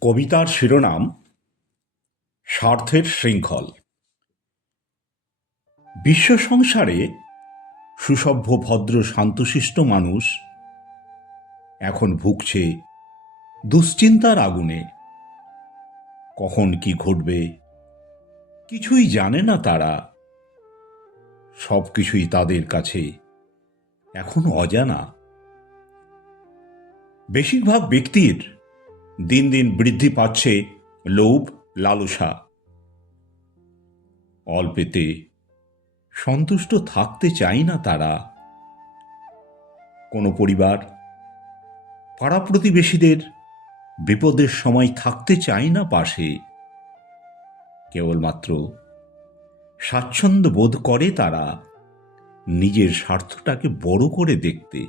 কবিতার শিরোনাম স্বার্থের শৃঙ্খল। বিশ্ব সংসারে সুসভ্য ভদ্র শান্তশিষ্ট মানুষ এখন ভুগছে দুশ্চিন্তার আগুনে। কখন কি ঘটবে কিছুই জানে না তারা। সবকিছুই তাদের কাছে এখন অজানা। বেশিরভাগ ব্যক্তির দিন দিন বৃদ্ধি পাচ্ছে লোভ লালসা। অল্পেতে সন্তুষ্ট থাকতে চায় না তারা। কোনো পরিবার পাড়া প্রতিবেশীদের বিপদের সময় থাকতে চায় না পাশে। কেবলমাত্র স্বাচ্ছন্দ্য বোধ করে তারা নিজের স্বার্থটাকে বড় করে দেখতে।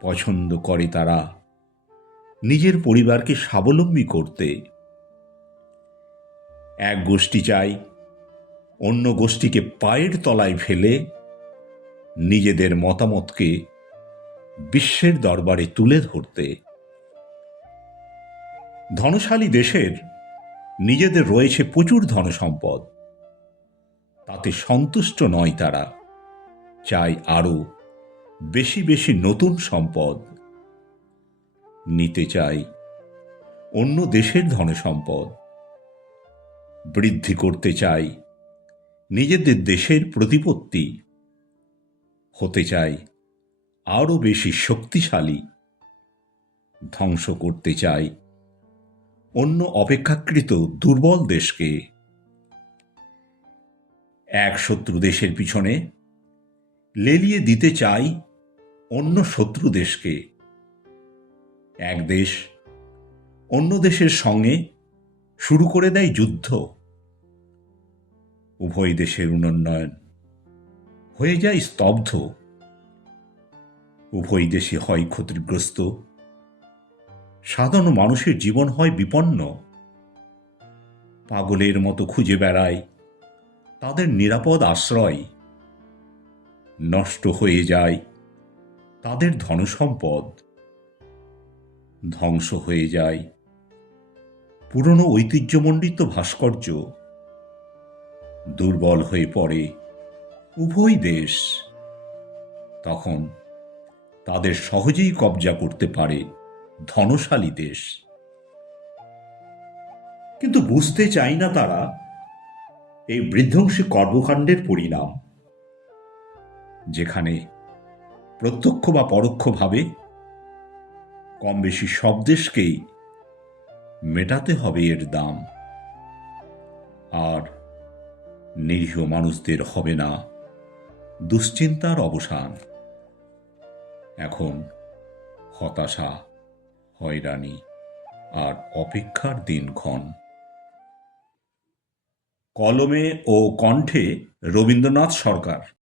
পছন্দ করে তারা নিজের পরিবারকে স্বাবলম্বী করতে। এক গোষ্ঠী চায় অন্য গোষ্ঠীকে পায়ের তলায় ফেলে নিজেদের মতামতকে বিশ্বের দরবারে তুলে ধরতে। ধনশালী দেশের নিজেদের রয়েছে প্রচুর ধনসম্পদ, তাতে সন্তুষ্ট নয় তারা। চায় আরো বেশি বেশি নতুন সম্পদ। নিতে চায় অন্য দেশের ধনসম্পদ। বৃদ্ধি করতে চায় নিজেদের দেশের প্রতিপত্তি। হতে চায় আরো বেশি শক্তিশালী। ধ্বংস করতে চায় অন্য অপেক্ষাকৃত দুর্বল দেশকে। এক শত্রু দেশের পিছনে লেলিয়ে দিতে চায় অন্য শত্রু দেশকে। এক দেশ অন্য দেশের সঙ্গে শুরু করে দেয় যুদ্ধ। উভয় দেশের উন্নয়ন হয়ে যায় স্তব্ধ। উভয় দেশে হয় ক্ষতিগ্রস্ত। সাধারণ মানুষের জীবন হয় বিপন্ন। পাগলের মতো খুঁজে বেড়ায় তাদের নিরাপদ আশ্রয়। নষ্ট হয়ে যায় তাদের ধনসম্পদ। ধ্বংস হয়ে যায় পুরনো ঐতিহ্যমণ্ডিত ভাস্কর্য। দুর্বল হয়ে পড়ে উভয় দেশ। তখন তাদের সহজেই কবজা করতে পারে ধনশালী দেশ। কিন্তু বুঝতে চায় না তারা এই বিধ্বংসী কর্মকাণ্ডের পরিণাম, যেখানে প্রত্যক্ষ বা পরোক্ষভাবে কম বেশি সব দেশকেই মেটাতে হবে এর দাম। আর নিরীহ মানুষদের হবে না দুশ্চিন্তার অবসান। এখন হতাশা, হয়রানি আর অপেক্ষার দিনক্ষণ। কলমে ও কণ্ঠে রবীন্দ্রনাথ সরকার।